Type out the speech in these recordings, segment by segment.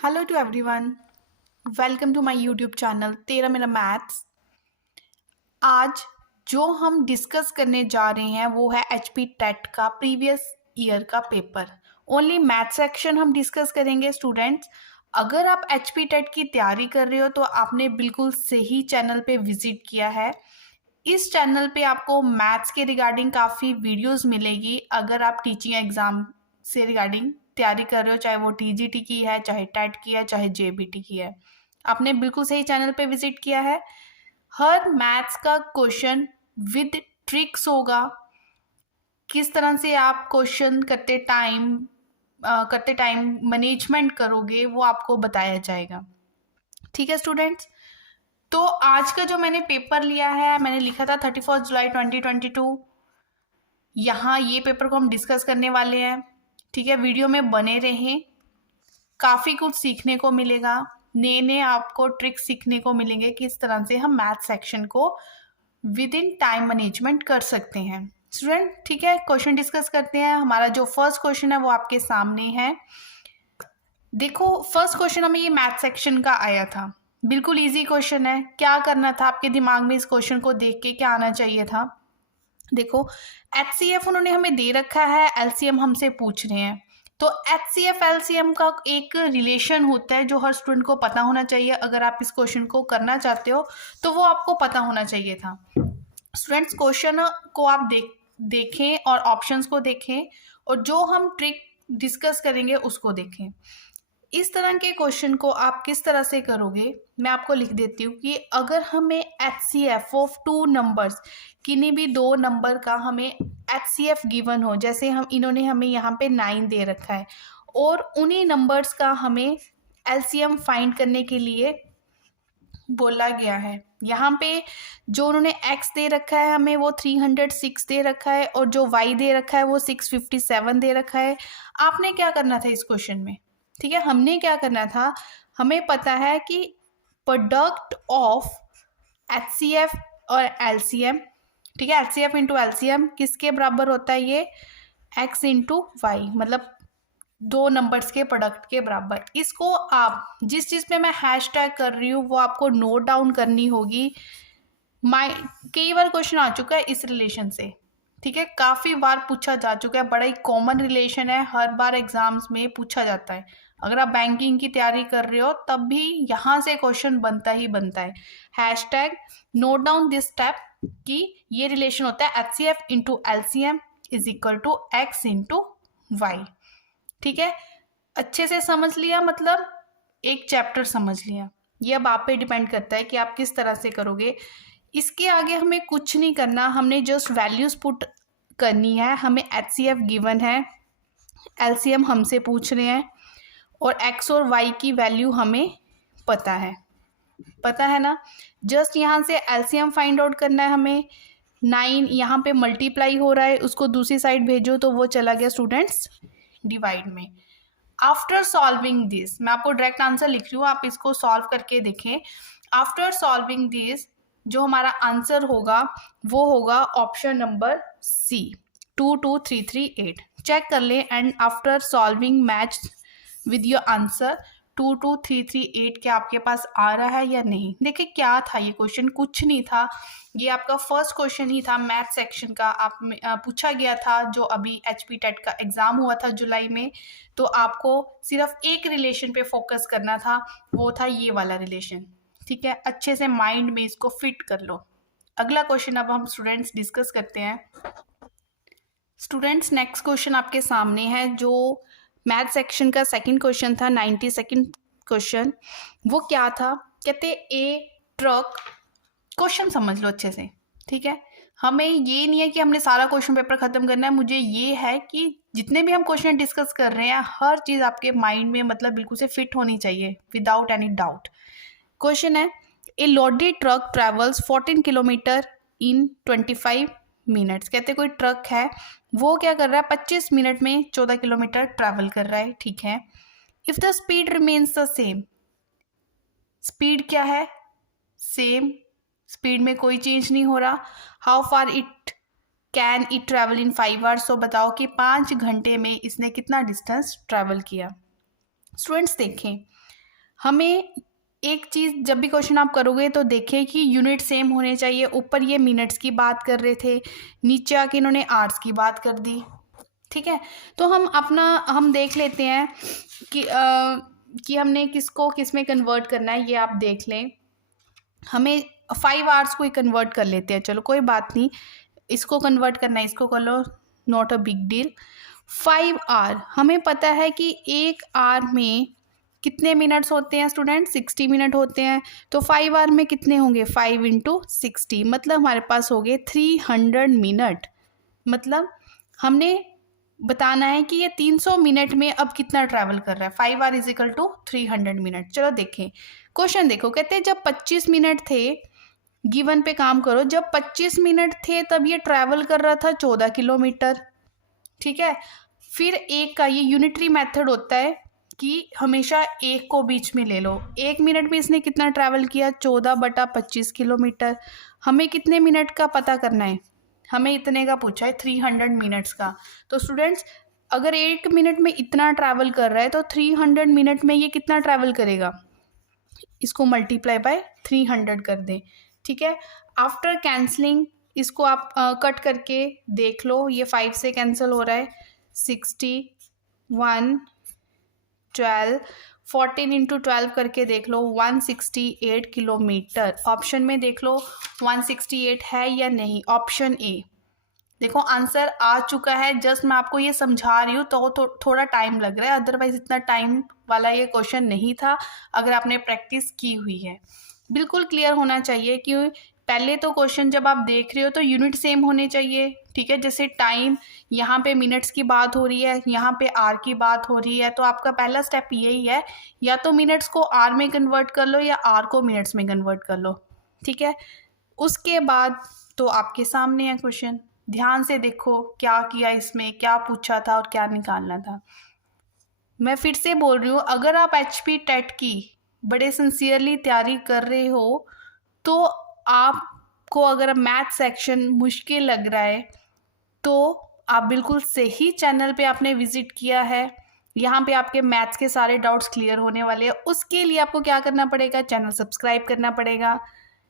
Hello to everyone, welcome to my YouTube channel तेरा मेरा maths. आज जो हम डिस्कस करने जा रहे हैं वो है एचपी टेट का प्रीवियस ईयर का पेपर। ओनली मैथ सेक्शन हम डिस्कस करेंगे स्टूडेंट्स। अगर आप एचपी टेट की तैयारी कर रहे हो तो आपने बिल्कुल सही चैनल पे विजिट किया है। इस चैनल पे आपको मैथ्स के रिगार्डिंग काफ़ी वीडियोस मिलेगी। अगर आप टीचिंग एग्ज़ाम से रिगार्डिंग तैयारी कर रहे हो, चाहे वो टीजीटी की है, चाहे टेट की है, चाहे जेबीटी की है, आपने बिल्कुल सही चैनल पे विजिट किया है। हर मैथ्स का क्वेश्चन विद ट्रिक्स होगा। किस तरह से आप क्वेश्चन करते टाइम मैनेजमेंट करोगे वो आपको बताया जाएगा। ठीक है स्टूडेंट्स, तो आज का जो मैंने पेपर लिया है, मैंने लिखा था 31 जुलाई 2022। यहाँ ये पेपर को हम डिस्कस करने वाले हैं। ठीक है, वीडियो में बने रहें, काफ़ी कुछ सीखने को मिलेगा। नए नए आपको ट्रिक्स सीखने को मिलेंगे किस तरह से हम मैथ सेक्शन को विद इन टाइम मैनेजमेंट कर सकते हैं स्टूडेंट। ठीक है, क्वेश्चन डिस्कस करते हैं। हमारा जो फर्स्ट क्वेश्चन है वो आपके सामने है। देखो, फर्स्ट क्वेश्चन हमें ये मैथ सेक्शन का आया था। बिल्कुल इजी क्वेश्चन है। क्या करना था आपके दिमाग में, इस क्वेश्चन को देख के क्या आना चाहिए था? देखो, एचसीएफ उन्होंने हमें दे रखा है, एलसीएम हमसे पूछ रहे हैं। तो एचसीएफ एलसीएम का एक रिलेशन होता है जो हर स्टूडेंट को पता होना चाहिए। अगर आप इस क्वेश्चन को करना चाहते हो तो वो आपको पता होना चाहिए था। स्टूडेंट्स, क्वेश्चन को आप देखें और ऑप्शंस को देखें, और जो हम ट्रिक डिस्कस करेंगे उसको देखें। इस तरह के क्वेश्चन को आप किस तरह से करोगे, मैं आपको लिख देती हूँ कि अगर हमें एचसीएफ ऑफ टू नंबर्स, किन्हीं भी दो नंबर का हमें एचसीएफ गिवन हो, जैसे इन्होंने हमें यहाँ पे 9 दे रखा है और उन्हीं नंबर्स का हमें एलसीएम फाइंड करने के लिए बोला गया है। यहाँ पे जो उन्होंने x दे रखा है हमें वो 306 दे रखा है, और जो y दे रखा है वो 657 दे रखा है। आपने क्या करना था इस क्वेश्चन में? ठीक है, हमने क्या करना था, हमें पता है कि प्रोडक्ट ऑफ एचसीएफ और एलसीएम, ठीक है, एचसीएफ इंटू एलसीएम किसके बराबर होता है? ये x इंटू वाई, मतलब दो नंबर्स के प्रोडक्ट के बराबर। इसको आप जिस चीज़ पे मैं हैशटैग कर रही हूँ वो आपको नोट डाउन करनी होगी। कई बार क्वेश्चन आ चुका है इस रिलेशन से। ठीक है, काफ़ी बार पूछा जा चुका है, बड़ा ही कॉमन रिलेशन है, हर बार एग्जाम्स में पूछा जाता है। अगर आप बैंकिंग की तैयारी कर रहे हो तब भी यहाँ से क्वेश्चन बनता ही बनता है। Hashtag note down this step कि ये रिलेशन होता है H C F into L C M is equal to x into y. ठीक है, अच्छे से समझ लिया, मतलब एक चैप्टर समझ लिया। ये अब आप पे डिपेंड करता है कि आप किस तरह से करोगे। इसके आगे हमें कुछ नहीं करना, हमने जस्ट वैल्यूज पुट करनी है। हमें एचसीएफ गिवन है, एलसीएम हमसे पूछ रहे हैं, और एक्स और वाई की वैल्यू हमें पता है ना। जस्ट यहाँ से एलसीएम फाइंड आउट करना है हमें। 9 यहाँ पे मल्टीप्लाई हो रहा है, उसको दूसरी साइड भेजो तो वो चला गया स्टूडेंट्स डिवाइड में। आफ्टर सॉल्विंग दिस, मैं आपको डायरेक्ट आंसर लिख रही हूँ, आप इसको सॉल्व करके देखें। आफ्टर सॉल्विंग दिस जो हमारा आंसर होगा वो होगा ऑप्शन नंबर सी, 22338। चेक कर लें and after solving match with your answer 22338 क्या आपके पास आ रहा है या नहीं। देखिए, क्या था ये क्वेश्चन? कुछ नहीं था, ये आपका फर्स्ट क्वेश्चन ही था मैथ सेक्शन का। आप पूछा गया था जो अभी एचपी टेट का एग्जाम हुआ था जुलाई में, तो आपको सिर्फ एक रिलेशन पे फोकस करना था, वो था ये वाला रिलेशन। ठीक है, अच्छे से माइंड में इसको फिट कर लो। अगला क्वेश्चन अब हम स्टूडेंट्स डिस्कस करते हैं। स्टूडेंट्स, नेक्स्ट क्वेश्चन आपके सामने है, जो मैथ सेक्शन का सेकंड क्वेश्चन था, 92nd क्वेश्चन। वो क्या था? कहते ए ट्रक, क्वेश्चन समझ लो अच्छे से। ठीक है, हमें ये नहीं है कि हमने सारा क्वेश्चन पेपर खत्म करना है, मुझे ये है कि जितने भी हम क्वेश्चन डिस्कस कर रहे हैं हर चीज़ आपके माइंड में मतलब बिल्कुल से फिट होनी चाहिए विदाउट एनी डाउट। क्वेश्चन है, a loaded truck travels 14 kilometre in 25 minutes. कहते कोई ट्रक है, वो क्या कर रहा है, 25 मिनट में 14 किलोमीटर ट्रैवल कर रहा है। ठीक है, if the speed remains the same, speed क्या है? सेम, स्पीड में कोई चेंज नहीं हो रहा। How far it can it travel in 5 hours, तो बताओ कि 5 घंटे में इसने कितना डिस्टेंस ट्रैवल किया। स्टूडेंट्स देखें, हमें एक चीज़ जब भी क्वेश्चन आप करोगे तो देखें कि यूनिट सेम होने चाहिए। ऊपर ये मिनट्स की बात कर रहे थे, नीचे आके इन्होंने आवर्स की बात कर दी। ठीक है, तो हम देख लेते हैं कि हमने किसको किस में कन्वर्ट करना है। ये आप देख लें, हमें 5 आवर्स को ही कन्वर्ट कर लेते हैं। चलो कोई बात नहीं, इसको कन्वर्ट करना है, इसको कर लो, not a big deal. 5 hour, हमें पता है कि एक आवर में कितने मिनट्स होते हैं स्टूडेंट, 60 मिनट होते हैं। तो 5 आवर में कितने होंगे, 5 इंटू 60, मतलब हमारे पास हो गए 300 मिनट। मतलब हमने बताना है कि ये 300 मिनट में अब कितना ट्रैवल कर रहा है। 5 hour is equal to 300 minute. चलो देखें, क्वेश्चन देखो, कहते हैं जब 25 मिनट थे, गिवन पे काम करो, जब 25 मिनट थे तब ये ट्रैवल कर रहा था 14 किलोमीटर। ठीक है, फिर एक का ये यूनिटरी मेथड होता है कि हमेशा एक को बीच में ले लो। 1 मिनट में इसने कितना ट्रैवल किया, 14/25 किलोमीटर। हमें कितने मिनट का पता करना है, हमें इतने का पूछा है, 300 मिनट्स का। तो स्टूडेंट्स, अगर 1 मिनट में इतना ट्रैवल कर रहा है तो 300 मिनट में ये कितना ट्रैवल करेगा, इसको मल्टीप्लाई बाय 300 कर दें। ठीक है, आफ्टर कैंसलिंग इसको आप कट करके देख लो, ये 5 से कैंसिल हो रहा है, 60, 1, 12, 14 इंटू 12 करके देख लो, 168 किलोमीटर। ऑप्शन में देख लो 168 है या नहीं, ऑप्शन ए। देखो आंसर आ चुका है, जस्ट मैं आपको ये समझा रही हूँ तो थोड़ा टाइम लग रहा है, अदरवाइज इतना टाइम वाला ये क्वेश्चन नहीं था अगर आपने प्रैक्टिस की हुई है। बिल्कुल क्लियर होना चाहिए कि पहले तो क्वेश्चन जब आप देख रहे हो तो यूनिट सेम होने चाहिए। ठीक है, जैसे टाइम यहाँ पे मिनट्स की बात हो रही है, यहाँ पे आर की बात हो रही है, तो आपका पहला स्टेप यही है, या तो मिनट्स को आर में कन्वर्ट कर लो या आर को मिनट्स में कन्वर्ट कर लो। ठीक है, उसके बाद तो आपके सामने है क्वेश्चन, ध्यान से देखो क्या किया, इसमें क्या पूछा था और क्या निकालना था। मैं फिर से बोल रही हूँ, अगर आप HP टेट की बड़े सिंसियरली तैयारी कर रहे हो तो आपको अगर मैथ सेक्शन मुश्किल लग रहा है तो आप बिल्कुल सही चैनल पे आपने विजिट किया है। यहाँ पे आपके मैथ्स के सारे डाउट्स क्लियर होने वाले हैं। उसके लिए आपको क्या करना पड़ेगा, चैनल सब्सक्राइब करना पड़ेगा।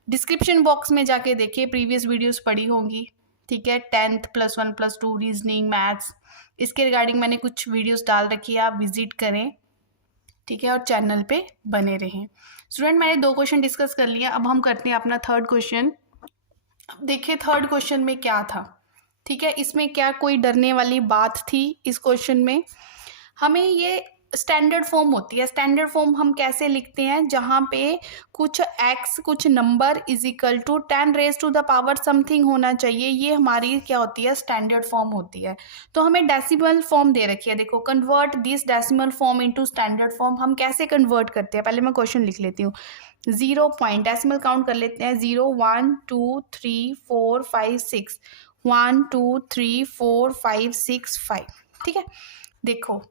डिस्क्रिप्शन बॉक्स में जाके देखिए, प्रीवियस वीडियोस पड़ी होंगी। ठीक है, 10th +1 +2 रीजनिंग मैथ्स, इसके रिगार्डिंग मैंने कुछ वीडियोस डाल रखी है, आप विजिट करें। ठीक है, और चैनल पे बने रहें। स्टूडेंट, मैंने 2 क्वेश्चन डिस्कस कर लिया, अब हम करते हैं अपना 3rd क्वेश्चन। अब देखिए 3rd क्वेश्चन में क्या था। ठीक है, इसमें क्या कोई डरने वाली बात थी इस क्वेश्चन में। हमें ये स्टैंडर्ड फॉर्म होती है, स्टैंडर्ड फॉर्म हम कैसे लिखते हैं, जहाँ पे कुछ x कुछ number is equal to 10 raise to the power something होना चाहिए, ये हमारी क्या होती है, स्टैंडर्ड फॉर्म होती है। तो हमें डेसिमल फॉर्म दे रखी है, देखो, convert this decimal form into standard form. हम कैसे कन्वर्ट करते हैं, पहले मैं क्वेश्चन लिख लेती हूँ। 0 पॉइंट डेसिमल काउंट कर लेते हैं, 0 1 2 3 4 5 6, 1 2 3 4 5 6 5। ठीक है, देखो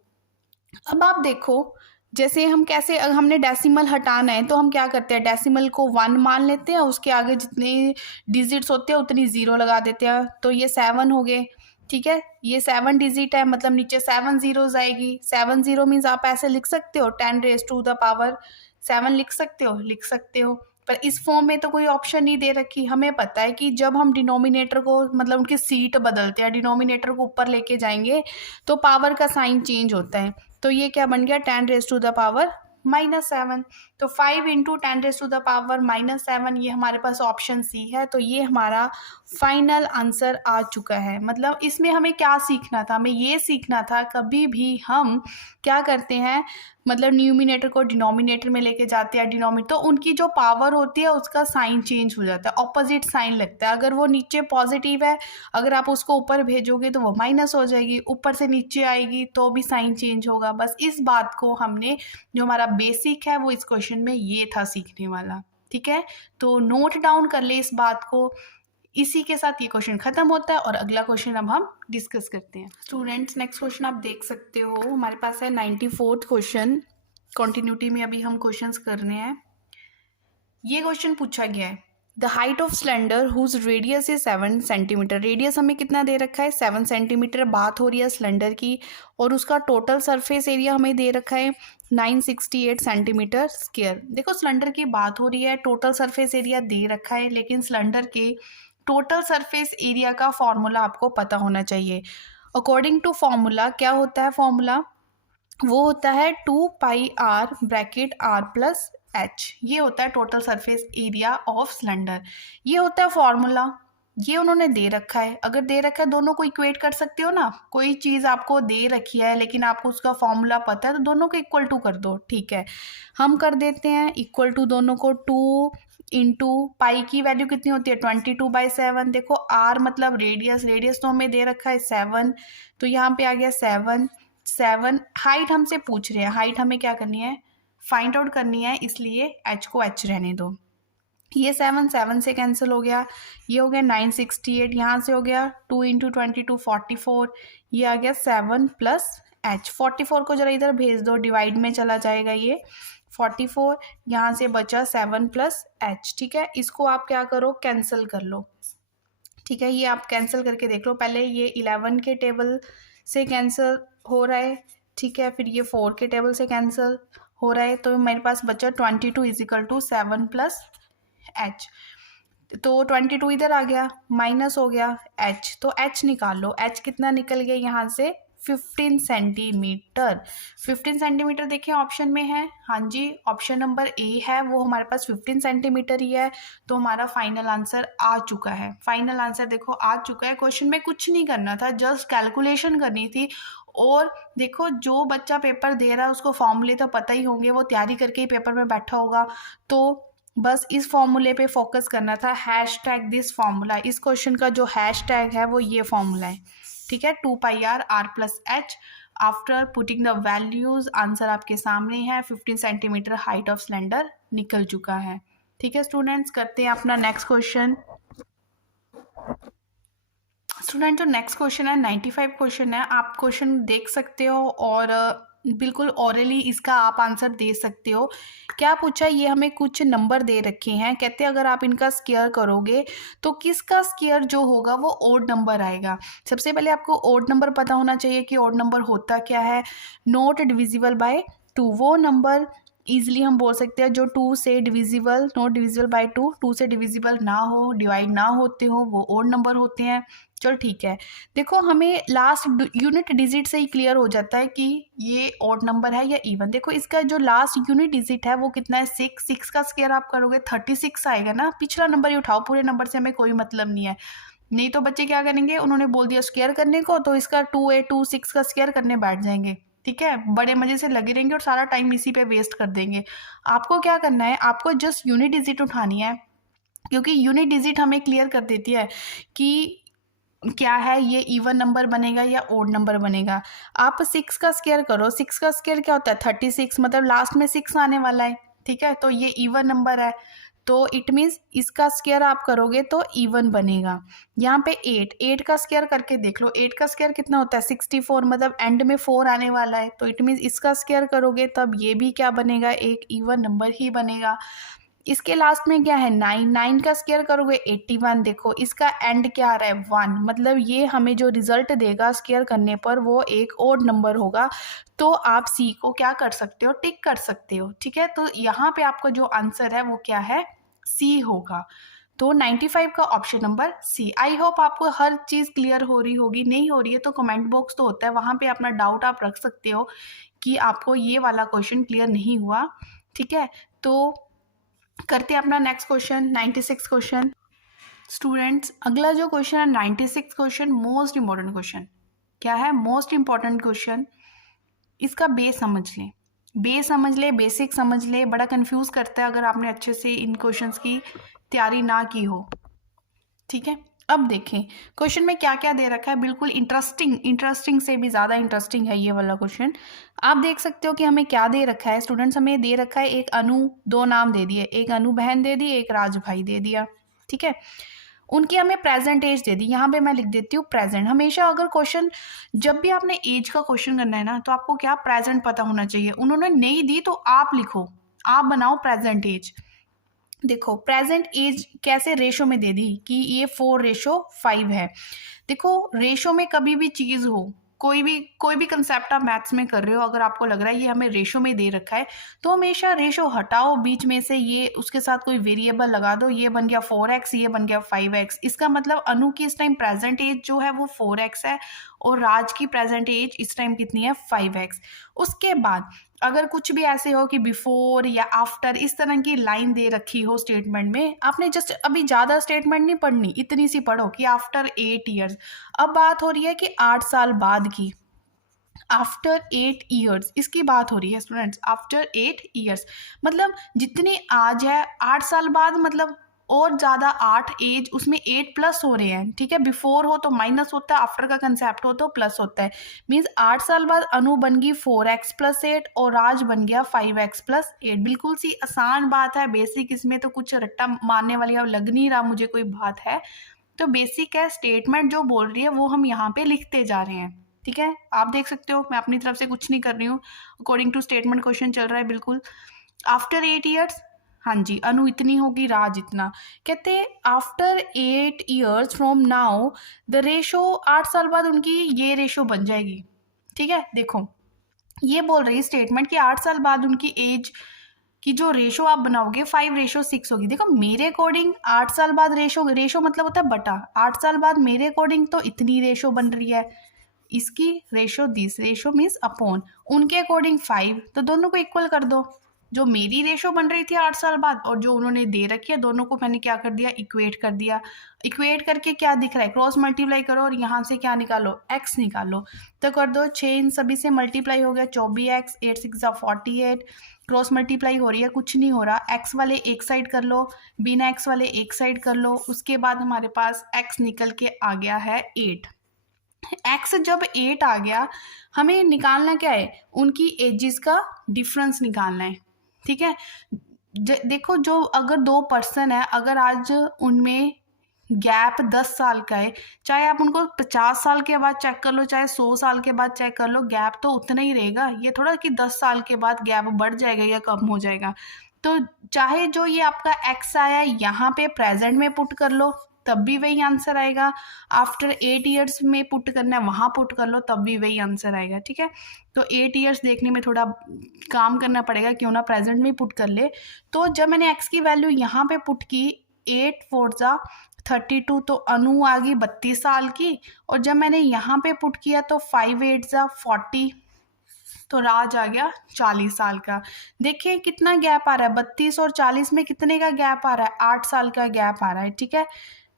अब आप देखो, जैसे हम कैसे, अगर हमने डेसिमल हटाना है तो हम क्या करते हैं, डेसिमल को 1 मान लेते हैं, उसके आगे जितने डिजिट्स होते हैं उतनी 0 लगा देते हैं, तो ये 7 हो गए। ठीक है, ये 7 डिजिट है, मतलब नीचे 7 zeros आएगी। 7 0 मीन्स आप ऐसे लिख सकते हो, 10 रेज टू द पावर 7 लिख सकते हो, लिख सकते हो, पर इस फॉर्म में तो कोई ऑप्शन नहीं दे रखी। हमें पता है कि जब हम डिनोमिनेटर को, मतलब उनकी सीट बदलते हैं, डिनोमिनेटर को ऊपर लेके जाएंगे तो पावर का साइन चेंज होता है। तो ये क्या बन गया, 10 रेज टू द पावर -7। तो 5 into 10 raise to the power -7, ये हमारे पास ऑप्शन सी है। तो ये हमारा फाइनल आंसर आ चुका है। मतलब इसमें हमें क्या सीखना था, हमें ये सीखना था, कभी भी हम क्या करते हैं, मतलब न्यूमिनेटर को डिनोमिनेटर में लेके जाते हैं, डिनोमिनेटर, तो उनकी जो पावर होती है उसका साइन चेंज हो जाता है, ऑपोजिट साइन लगता है। अगर वो नीचे पॉजिटिव है, अगर आप उसको ऊपर भेजोगे तो वो माइनस हो जाएगी, ऊपर से नीचे आएगी तो भी साइन चेंज होगा। बस इस बात को हमने, जो हमारा बेसिक है वो इस क्वेश्चन में ये था सीखने वाला। ठीक है, तो नोट डाउन कर ले इस बात को। इसी के साथ ये क्वेश्चन खत्म होता है और अगला क्वेश्चन अब हम डिस्कस करते हैं। स्टूडेंट्स, नेक्स्ट क्वेश्चन आप देख सकते हो, हमारे पास है 94th क्वेश्चन। कंटिन्यूटी में अभी हम क्वेश्चंस करने हैं। ये क्वेश्चन पूछा गया है, the height of cylinder whose radius is 7 centimetre. Radius हमें कितना दे रखा है 7 सेंटीमीटर, बात हो रही है सिलेंडर की, और उसका टोटल सरफेस एरिया हमें दे रखा है 968 सेंटीमीटर स्क्वायर। देखो सिलेंडर की बात हो रही है, टोटल सरफेस एरिया दे रखा है, लेकिन सिलेंडर के टोटल सरफेस एरिया का फॉर्मूला आपको पता होना चाहिए। अकॉर्डिंग टू फॉर्मूला क्या होता है, फॉर्मूला वो होता है 2πr bracket r plus h। ये होता है total surface area of cylinder, ये होता है फॉर्मूला। ये उन्होंने दे रखा है, अगर दे रखा है दोनों को इक्वेट कर सकते हो ना, कोई चीज़ आपको दे रखी है लेकिन आपको उसका फॉर्मूला पता है तो दोनों को इक्वल टू कर दो। ठीक है, हम कर देते हैं इक्वल टू दोनों को। 2 इंटू पाई की वैल्यू कितनी होती है 22/7। देखो r मतलब रेडियस, रेडियस तो हमें दे रखा है 7, तो यहाँ पे आ गया 7। हाइट हमसे पूछ रहे हैं, हाइट हमें क्या करनी है फाइंड आउट करनी है, इसलिए h को h रहने दो। ये 7 से कैंसिल हो गया, ये हो गया 968, यहाँ से हो गया 2 इंटू 22 44, ये आ गया 7 प्लस h। 44 को जरा इधर भेज दो, डिवाइड में चला जाएगा ये 44, यहाँ से बचा 7 प्लस h। ठीक है, इसको आप क्या करो कैंसिल कर लो। ठीक है, ये आप कैंसिल करके देख लो, पहले ये 11 के टेबल से कैंसिल हो रहा है, ठीक है, फिर ये 4 के टेबल से कैंसिल हो रहा है, तो मेरे पास बचा 22 इजिकल टू 7 प्लस h। तो 22 इधर आ गया, माइनस हो गया h, तो h निकाल लो। h कितना निकल गया यहाँ से 15 सेंटीमीटर। 15 सेंटीमीटर देखिए ऑप्शन में है, हाँ जी ऑप्शन नंबर ए है, वो हमारे पास 15 सेंटीमीटर ही है, तो हमारा फाइनल आंसर आ चुका है। फाइनल आंसर देखो आ चुका है। क्वेश्चन में कुछ नहीं करना था, जस्ट कैलकुलेशन करनी थी। और देखो जो बच्चा पेपर दे रहा है उसको फॉर्मूले तो पता ही होंगे, वो तैयारी करके ही पेपर में बैठा होगा, तो बस इस फॉर्मूले पे फोकस करना था, हैशटैग दिस फॉर्मूला। इस क्वेश्चन का जो हैशटैग है वो ये फॉर्मूला है। ठीक है, 2πr r plus h। After putting the values answer आपके सामने है, 15 सेंटीमीटर हाइट ऑफ सिलेंडर निकल चुका है। ठीक है स्टूडेंट्स, करते हैं अपना नेक्स्ट क्वेश्चन। स्टूडेंट जो नेक्स्ट क्वेश्चन है 95 क्वेश्चन है, आप क्वेश्चन देख सकते हो और बिल्कुल ऑरली इसका आप आंसर दे सकते हो। क्या पूछा, ये हमें कुछ नंबर दे रखे हैं, कहते हैं अगर आप इनका स्क्वायर करोगे तो किसका स्क्वायर जो होगा वो ओड नंबर आएगा। सबसे पहले आपको ओड नंबर पता होना चाहिए कि ओड नंबर होता क्या है। नॉट डिविजिबल बाय 2, वो नंबर ईजिली हम बोल सकते हैं जो 2 से डिविजिबल, नॉट डिविजिबल बाय 2, 2 से डिविजिबल ना हो, डिवाइड ना होते हो, वो ओड नंबर होते हैं। चलो ठीक है, देखो हमें लास्ट यूनिट डिजिट से ही क्लियर हो जाता है कि ये ऑड नंबर है या इवन। देखो इसका जो लास्ट यूनिट डिजिट है वो कितना है 6 का स्क्वायर आप करोगे 36 आएगा ना, पिछला नंबर ही उठाओ, पूरे नंबर से हमें कोई मतलब नहीं है। नहीं तो बच्चे क्या करेंगे, उन्होंने बोल दिया स्क्वायर करने को तो इसका 2 का स्क्वायर करने बैठ जाएंगे। ठीक है, बड़े मजे से लगे रहेंगे और सारा टाइम इसी पे वेस्ट कर देंगे। आपको क्या करना है, आपको जस्ट यूनिट डिजिट उठानी है, क्योंकि यूनिट डिजिट हमें क्लियर कर देती है कि क्या है, ये इवन नंबर बनेगा या ओड नंबर बनेगा। आप 6 का स्क्वायर करो, 6 का स्क्वायर क्या होता है 36, मतलब लास्ट में 6 आने वाला है। ठीक है, तो ये इवन नंबर है, तो इट मीन्स इसका स्क्वायर आप करोगे तो इवन बनेगा। यहाँ पे 8 का स्क्वायर करके देख लो, 8 का स्क्वायर कितना होता है 64, मतलब एंड में 4 आने वाला है, तो इट मीन्स इसका स्क्वायर करोगे तब ये भी क्या बनेगा, एक इवन नंबर ही बनेगा। इसके लास्ट में क्या है 9 का स्क्वायर करोगे 81, देखो इसका एंड क्या आ रहा है 1, मतलब ये हमें जो रिजल्ट देगा स्क्वायर करने पर वो एक ओड नंबर होगा। तो आप सी को क्या कर सकते हो, टिक कर सकते हो। ठीक है, तो यहाँ पे आपका जो आंसर है वो क्या है, सी होगा। तो 95 का option number C. I hope आपको हर चीज़ क्लियर हो रही होगी, नहीं हो रही है तो कमेंट बॉक्स तो होता है, वहाँ पे अपना डाउट आप रख सकते हो कि आपको ये वाला क्वेश्चन क्लियर नहीं हुआ। ठीक है, तो करते हैं अपना नेक्स्ट क्वेश्चन 96 क्वेश्चन। स्टूडेंट्स अगला जो क्वेश्चन है 96 क्वेश्चन मोस्ट इंपॉर्टेंट क्वेश्चन। क्या है मोस्ट इंपॉर्टेंट क्वेश्चन, इसका बेस समझ लें, बेस समझ ले, बेसिक समझ ले, बड़ा कंफ्यूज करता है अगर आपने अच्छे से इन क्वेश्चंस की तैयारी ना की हो। ठीक है, अब देखें क्वेश्चन में क्या क्या दे रखा है, बिल्कुल इंटरेस्टिंग से भी ज़्यादा इंटरेस्टिंग है ये वाला क्वेश्चन। आप देख सकते हो कि हमें क्या दे रखा है स्टूडेंट्स, हमें दे रखा है एक अनु, 2 नाम दे दिए, एक अनु बहन दे दी, एक राज भाई दे दिया। ठीक है, उनकी हमें प्रेजेंट एज दे दी, यहाँ पे मैं लिख देती हूँ प्रेजेंट। हमेशा अगर क्वेश्चन, जब भी आपने एज का क्वेश्चन करना है ना, तो आपको क्या प्रेजेंट पता होना चाहिए। उन्होंने नहीं दी तो आप लिखो, आप बनाओ प्रेजेंट एज। देखो प्रेजेंट एज कैसे रेशो में दे दी कि ये 4:5 है। देखो रेशो में कभी भी चीज हो, कोई भी कंसेप्ट आप मैथ्स में कर रहे हो, अगर आपको लग रहा है ये हमें रेशो में दे रखा है, तो हमेशा रेशो हटाओ बीच में से, ये उसके साथ कोई वेरिएबल लगा दो, ये बन गया 4x, ये बन गया 5x। इसका मतलब अनु की इस टाइम प्रेजेंट एज जो है वो 4x है और राज की प्रेजेंट एज इस टाइम कितनी है 5x। उसके बाद अगर कुछ भी ऐसे हो कि बिफोर या आफ्टर इस तरह की लाइन दे रखी हो स्टेटमेंट में, आपने जस्ट अभी ज़्यादा स्टेटमेंट नहीं पढ़नी, इतनी सी पढ़ो कि आफ्टर 8 ईयर्स। अब बात हो रही है कि 8 साल बाद की, आफ्टर 8 ईयर्स इसकी बात हो रही है स्टूडेंट्स। आफ्टर 8 ईयर्स मतलब जितनी आज है 8 साल बाद, मतलब और ज़्यादा 8 एज उसमें 8+ हो रहे हैं, ठीक है। बिफोर हो तो माइनस होता है, आफ्टर का कंसेप्ट हो तो प्लस होता है। मीन्स 8 साल बाद अनु बन गई 4x+8 और राज बन गया 5x+8। बिल्कुल सी आसान बात है, बेसिक, इसमें तो कुछ रट्टा मारने वाली अब लग नहीं रहा मुझे कोई बात है। तो बेसिक है, स्टेटमेंट जो बोल रही है वो हम यहाँ पे लिखते जा रहे हैं, ठीक है। आप देख सकते हो मैं अपनी तरफ से कुछ नहीं कर रही हूँ, अकॉर्डिंग टू स्टेटमेंट क्वेश्चन चल रहा है बिल्कुल। आफ्टर 8 ईयर्स, हाँ जी, अनु इतनी होगी, राज इतना। कहते after 8 years from now the ratio, 8 साल बाद उनकी ये रेशो बन जाएगी, ठीक है। देखो ये बोल रही स्टेटमेंट कि 8 साल बाद उनकी एज कि जो रेशो आप बनाओगे 5:6 होगी। देखो मेरे अकॉर्डिंग 8 साल बाद रेशो मतलब होता है बटा, 8 साल बाद मेरे अकॉर्डिंग तो इतनी रेशो बन रही है, इसकी ratio this ratio means upon, उनके अकॉर्डिंग 5, तो दोनों को इक्वल कर दो। जो मेरी रेशो बन रही थी 8 साल बाद और जो उन्होंने दे रखी है, दोनों को मैंने क्या कर दिया, इक्वेट कर दिया। इक्वेट करके क्या दिख रहा है, क्रॉस मल्टीप्लाई करो और यहाँ से क्या निकालो, x निकालो। तो कर दो 6 इन सभी से मल्टीप्लाई हो गया 24x, 8 6 48, क्रॉस मल्टीप्लाई हो रही है, कुछ नहीं हो रहा। x वाले एक साइड कर लो, बिना x वाले एक साइड कर लो। उसके बाद हमारे पास x निकल के आ गया है 8। x जब 8 आ गया, हमें निकालना क्या है, उनकी एजेस का डिफरेंस निकालना है, ठीक है। देखो जो अगर 2 पर्सन है, अगर आज उनमें गैप 10 साल का है, चाहे आप उनको 50 साल के बाद चेक कर लो, चाहे 100 साल के बाद चेक कर लो, गैप तो उतना ही रहेगा। ये थोड़ा कि 10 साल के बाद गैप बढ़ जाएगा या कम हो जाएगा। तो चाहे जो ये आपका एक्स आया यहाँ पे प्रेजेंट में पुट कर लो, तब भी वही आंसर आएगा। आफ्टर 8 ईयर्स में पुट करना है, वहाँ पुट कर लो, तब भी वही आंसर आएगा, ठीक है। तो 8 ईयर्स देखने में थोड़ा काम करना पड़ेगा, क्यों ना प्रेजेंट में पुट कर ले। तो जब मैंने एक्स की वैल्यू यहाँ पे पुट की, 8 4 जा 32, तो अनु आ गई 32 साल की। और जब मैंने यहाँ पे पुट किया तो 5 8 जा 40, तो राज आ गया 40 साल का। देखिए कितना गैप आ रहा है, 32 और 40 में कितने का गैप आ रहा है, 8 साल का गैप आ रहा है, ठीक है।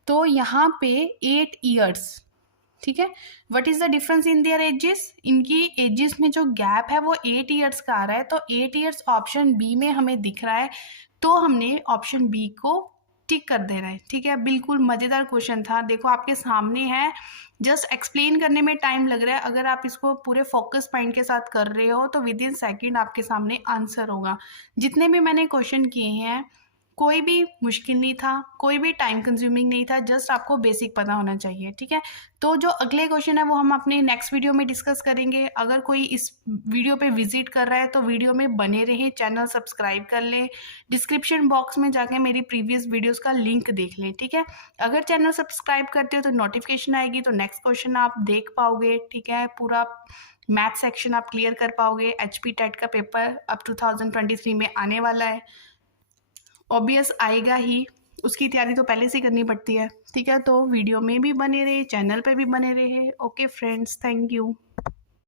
तो यहाँ पे 8 ईयर्स, ठीक है। What is the difference in their edges, इनकी एजेस में जो गैप है वो 8 ईयर्स का आ रहा है। तो 8 ईयर्स ऑप्शन बी में हमें दिख रहा है, तो हमने ऑप्शन बी को टिक कर देना है, ठीक है। बिल्कुल मज़ेदार क्वेश्चन था, देखो आपके सामने है, जस्ट एक्सप्लेन करने में टाइम लग रहा है। अगर आप इसको पूरे फोकस पॉइंट के साथ कर रहे हो तो विद इन सेकेंड आपके सामने आंसर होगा। जितने भी मैंने क्वेश्चन किए हैं, कोई भी मुश्किल नहीं था, कोई भी टाइम कंज्यूमिंग नहीं था, जस्ट आपको बेसिक पता होना चाहिए, ठीक है। तो जो अगले क्वेश्चन है वो हम अपने नेक्स्ट वीडियो में डिस्कस करेंगे। अगर कोई इस वीडियो पे विजिट कर रहा है तो वीडियो में बने रहे, चैनल सब्सक्राइब कर ले, डिस्क्रिप्शन बॉक्स में जाके मेरी प्रीवियस वीडियोस का लिंक देख लें, ठीक है। अगर चैनल सब्सक्राइब करते हो तो नोटिफिकेशन आएगी, तो नेक्स्ट क्वेश्चन आप देख पाओगे, ठीक है। पूरा मैथ सेक्शन आप क्लियर कर पाओगे। HP टेट का पेपर अब 2023 में आने वाला है, ऑब्वियस आएगा ही, उसकी तैयारी तो पहले से ही करनी पड़ती है, ठीक है। तो वीडियो में भी बने रहे, चैनल पे भी बने रहे। Okay friends, thank you.